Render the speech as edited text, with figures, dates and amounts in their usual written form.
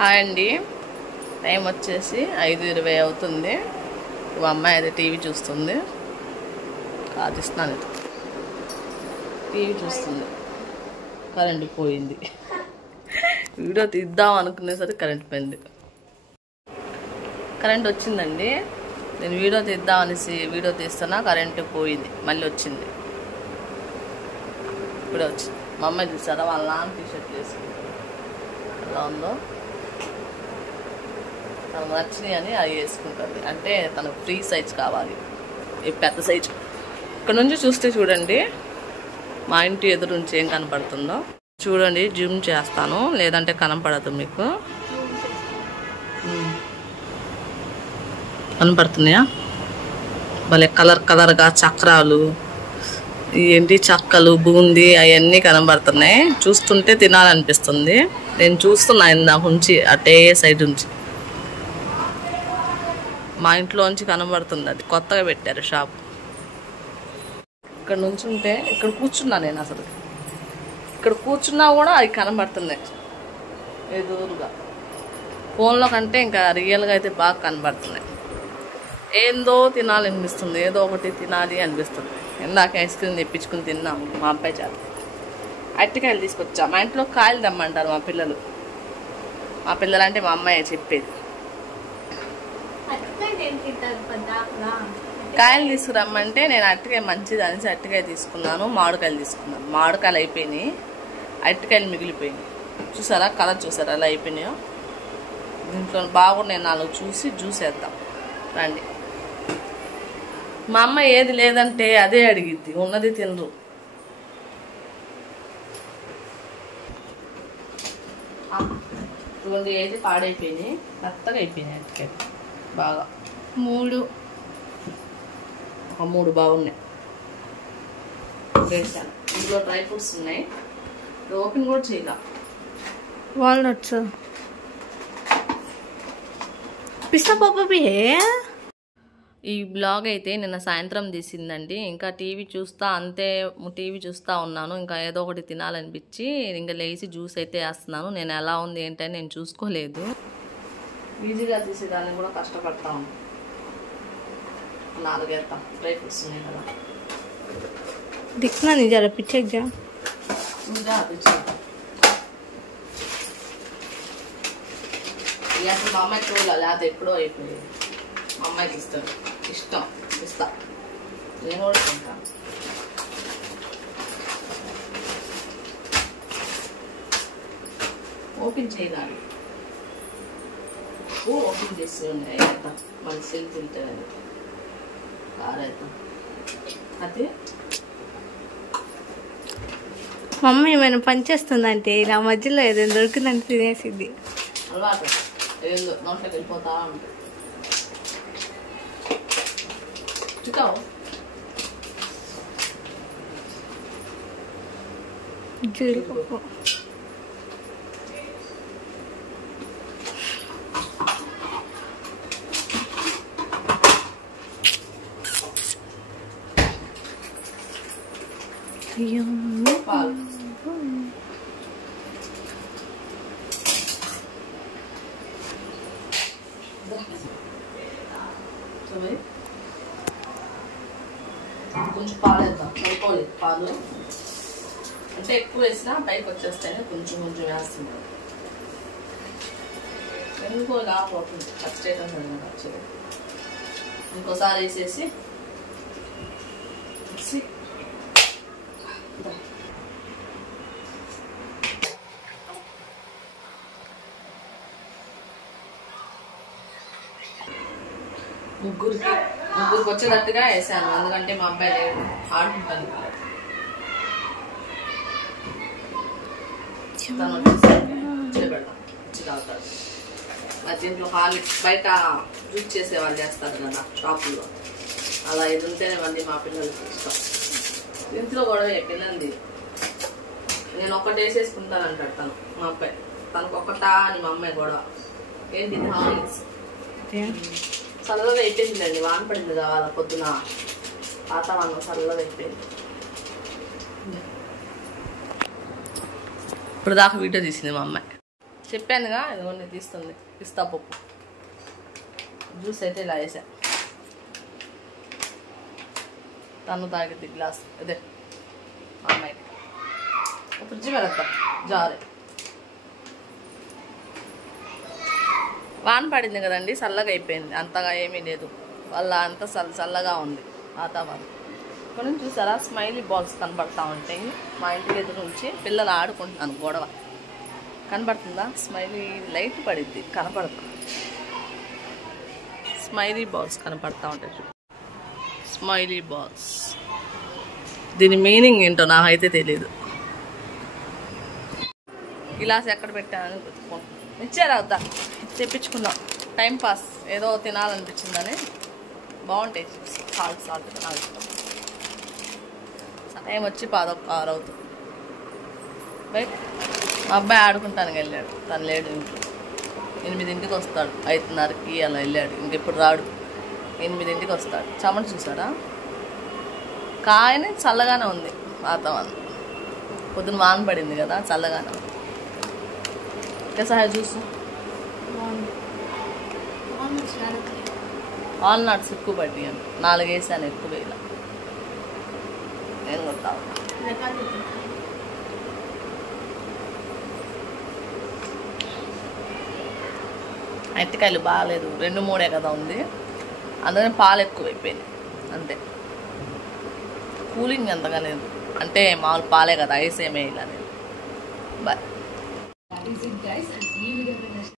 Hi అండి, time వచ్చేసి 5:20 అవుతుంది. మా అమ్మాయి అయితే టీవీ చూస్తుంది. కాదిస్తున్నాను, ఇది టీవీ చూస్తుంది. కరెంట్ పోయింది. వీడియో తీద్దాం అనుకునేసరికి కరెంట్ పోయింది. కరెంట్ వచ్చిందండి. నేను వీడియో తీద్దాం అనేసి వీడియో తీస్తున్నా, కరెంట్ పోయింది. మళ్ళీ వచ్చింది. ఇప్పుడే వచ్చింది. మా అమ్మాయి చూసారా, వాళ్ళ నాన్న టీషర్ట్ వేసుకుంది. ఎలా ఉందో, తనకు నచ్చినాయి అని అవి వేసుకుంటుంది. అంటే తనకు ఫ్రీ సైజ్ కావాలి, ఈ పెద్ద సైజు. ఇక్కడ నుంచి చూస్తే చూడండి, మా ఇంటి ఎదురు నుంచి ఏం కనపడుతుందో చూడండి. జూమ్ చేస్తాను, లేదంటే కనపడదు మీకు. కనపడుతున్నాయా? భలే కలర్ కలర్గా చక్రాలు, ఏంటి చక్కలు, బూందీ అవన్నీ కనబడుతున్నాయి. చూస్తుంటే తినాలనిపిస్తుంది. నేను చూస్తున్నా ఇందాక నుంచి, అటే సైడ్ నుంచి. మా ఇంట్లోంచి కనబడుతుంది. అది కొత్తగా పెట్టారు షాప్. ఇక్కడ నుంచి ఉంటే, ఇక్కడ కూర్చున్నా నేను. అసలు ఇక్కడ కూర్చున్నా కూడా అవి కనబడుతున్నాయి ఎదురుగా. ఫోన్లో కంటే ఇంకా రియల్గా అయితే బాగా కనబడుతున్నాయి. ఏందో తినాలనిపిస్తుంది, ఏదో ఒకటి తినాలి అనిపిస్తుంది. ఇందాక ఐస్ క్రీమ్ తెప్పించుకుని తిన్నాము మా అబ్బాయి చేత. అరటికాయలు తీసుకొచ్చా. మా ఇంట్లో కాయలు తెమ్మంటారు మా పిల్లలు. మా పిల్లలు అంటే మా అమ్మాయి చెప్పేది. కాయలు తీసుకురమ్మంటే నేను అరటికాయ మంచిది అనేసి అరటికాయ తీసుకున్నాను. మామిడికాయలు తీసుకున్నాను. మామిడికాయలు అయిపోయినాయి, అరటికాయలు మిగిలిపోయినాయి. చూసారా కలర్, చూసారా అలా అయిపోయినాయో. దీంట్లో బాగున్నాయి 4 చూసి జ్యూస్ వేద్దాం రండి. మా అమ్మ ఏది లేదంటే అదే అడిగిద్ది, ఉన్నది తినరు. చూడండి, ఏది పాడైపోయినాయి, మెత్తగా అయిపోయినాయి అరటికాయలు బాగా. 3 బాగున్నాయి. వేసాను. ఇందులో డ్రై ఫ్రూట్స్ ఉన్నాయి. ఓపెన్ కూడా చేయాల. వాల్నట్స్, పిస్తా పప్పు బి హే. ఈ బ్లాగ్ అయితే నిన్న సాయంత్రం తీసిందండి. ఇంకా టీవీ చూస్తూ ఉన్నాను. ఇంకా ఏదో ఒకటి తినాలనిపించి ఇంకా లేచి జ్యూస్ అయితే వేస్తున్నాను. నేను ఎలా ఉంది ఏంటని నేను చూసుకోలేదు. ఈజీగా తీసేదాన్ని కూడా కష్టపడతా ఉన్నాను. 4 వేస్తాం. డ్రై ఫ్రూట్స్ ఉన్నాయి కదా. दिखना नहीं जरा पीछे जा. అసలు మా అమ్మాయి చూడాలి, అది ఎప్పుడో అయిపోయింది. మా అమ్మాయికి ఇష్టం ఇస్తా. నేను కూడా తింటాను. ఓపెన్ చేయాలి. ఓపెన్ చేసి ఉన్నాయి మన సెల్ తింటుంది. కారైతే అది మమ్మీ ఏమైనా పనిచేస్తుందంటే ఇలా మధ్యలో ఏదైనా దొరికిందంటే తినేసిద్ది. అలవాటు ఏందో నోట్లోకి వెళ్ళిపోతా ఉంటుంది. చుట్టావు జీడిపప్పు. పాలు కొంచెం పాలు వేద్దాం. అయిపోలేదు పాలు అంటే ఎక్కువ వేసినా పైకి వచ్చేస్తాయని కొంచెం వేస్తున్నాం. ఎందుకో కాకపోతుంది, ఖర్చు చేయడం ఖర్చు. ఇంకోసారి వేసేసి ముగ్గురికి వచ్చేటట్టుగా వేసాను. ఎందుకంటే మా అబ్బాయి లేడు, ఆడుకుంటాను. తను వచ్చేసి పెడతాం, వచ్చి తాగుతాడు. దీంట్లో హార్లిక్స్ బయట జ్యూస్ చేసేవాళ్ళు చేస్తారు కదా షాపుల్లో, అలా ఇది ఉంటేనే మళ్ళీ మా పిల్లలకి ఇష్టం. ఇంట్లో కూడా పిల్లలది నేను ఒక్కటి వేసేసుకుంటాను అంటాడు తను. మా అబ్బాయి తనకు ఒక్కటా అని మా అమ్మాయి కూడా. ఏంటి హార్లిక్స్ చల్లగా అయిపోయిందండి. వాన పడింది కావాలా పొద్దున, వాతావరణం చల్లగా అయిపోయింది. ఇప్పుడు దాకా వీడియో తీసింది మా అమ్మాయి. చెప్పానుగా ఇదిగోండి తీస్తుంది పిస్తా పప్పు. జ్యూస్ అయితే ఇలా వేసా. తను తాగిద్ది గ్లాస్ అదే అమ్మాయి. ఫ్రిడ్జ్ వెళ్తా జారే. వాన పడింది కదండి, చల్లగా అయిపోయింది. అంతగా ఏమీ లేదు, వాళ్ళ అంతా చల్లగా ఉంది వాతావరణం. ఇక్కడ చూసారా స్మైలీ బాల్స్ కనబడతా ఉంటాయి. మా ఇంటికి ఎదురు నుంచి పిల్లలు ఆడుకుంటున్నాను గొడవ. కనబడుతుందా? స్మైలీ లైట్ పడిద్ది, కనపడదు. స్మైలీ బాల్స్ కనపడతా ఉంటాయి. స్మైలీ బాల్స్, దీని మీనింగ్ ఏంటో నాకైతే తెలియదు. గిలాస్ ఎక్కడ పెట్టానని వెతుక్కుంటున్నాను. ఇచ్చారా వద్దా? తెప్పించుకున్నాం, టైం పాస్, ఏదో తినాలనిపించిందని. బాగుంటాయి సాల్ట్ సాల్ట్ నాకు ఇష్టం. టైం వచ్చి 11:06 అవుతుంది. బయట మా అబ్బాయి ఆడుకుంటానికి వెళ్ళాడు, తను లేడు ఇంట్లో. 8ంటికి వస్తాడు, 5:30కి అలా వెళ్ళాడు. ఇంకెప్పుడు రాడు, 8ంటికి వస్తాడు. చెమట చూసాడా? కానీ చల్లగానే ఉంది వాతావరణం. పొద్దున వాన పడింది కదా, చల్లగానే ఉంది. సహాయ చూసు వాల్నట్స్ ఎక్కువ పడ్డాను, 4 వేసాను, ఎక్కువ వేయాల. నేను కొడతా అరటికాయలు బాగాలేదు, 2-3 కదా ఉంది, అందుకని పాలు ఎక్కువైపోయింది అంతే. కూలింగ్ ఎంతగా లేదు, అంటే మామూలు పాలే కదా, ఐస్ ఏమే ఇలా లేదు. బాయ్.